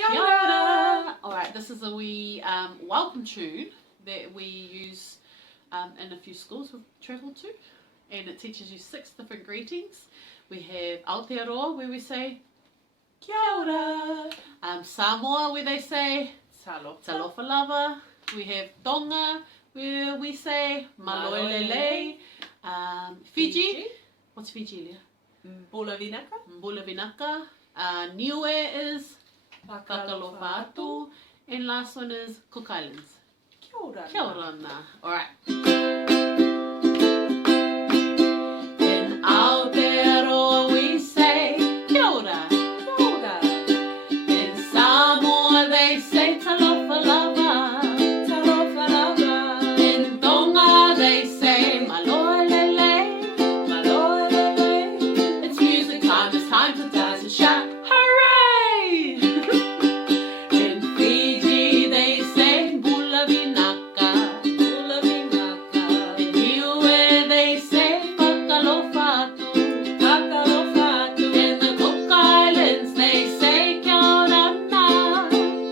Kia ora! Alright, this is a wee welcome tune that we use in a few schools we've travelled to, and it teaches you 6 different greetings. We have Aotearoa, where we say Kia ora. Samoa, where they say Talofa lava. We have Tonga, where we say Maloelele. Fiji, what's Fiji, Leah? Mbula vinaka. Mbula vinaka. Niue is Whakalofa atu. And last one is Cook Islands. Kia ora. Kia ora nā. Alright. In Aotearoa we say Kia ora. Kia ora. In Samoa they say Talofa lava. Talofa lava. In Tonga they say Maloelele. Maloelele. It's music time, it's time to dance and shout hooray! In Fiji they say Mbula vinaka. Mbula vinaka. In Niue they say Whakalofa atu. Whakalofa atu. In the Cook Islands they say Kia ora nā.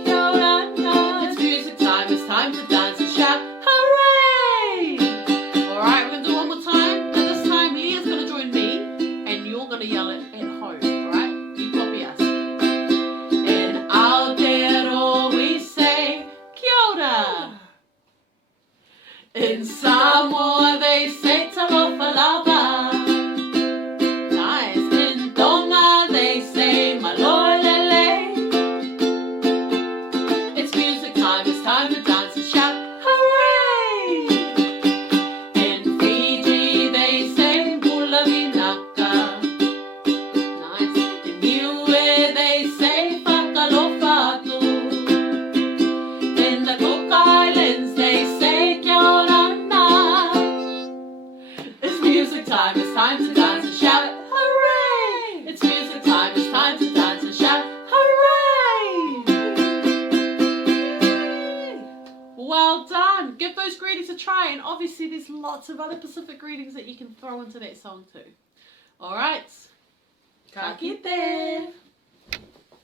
Kia ora nā. It's music time, it's time to dance and shout hooray! Alright, we're going to do one more time, and this time Leah's going to join me and you're going to yell it at home, alright? You copy us. In Aotearoa we say Kia ora. In Samoa they say Talofa lava. Nice. In Tonga they say Maloelele. It's music time, it's time to dance and shout hooray! In Fiji they say Mbula vinaka. Nice. In Niue they say Whakalofa atu. In the Cook Islands they say Kia ora nā. It's music time, it's time to dance and shout hooray! It's music time, it's time to dance and shout hooray! Well done! Give those greetings a try, and obviously there's lots of other Pacific greetings that you can throw into that song too. Alright. Ka kite.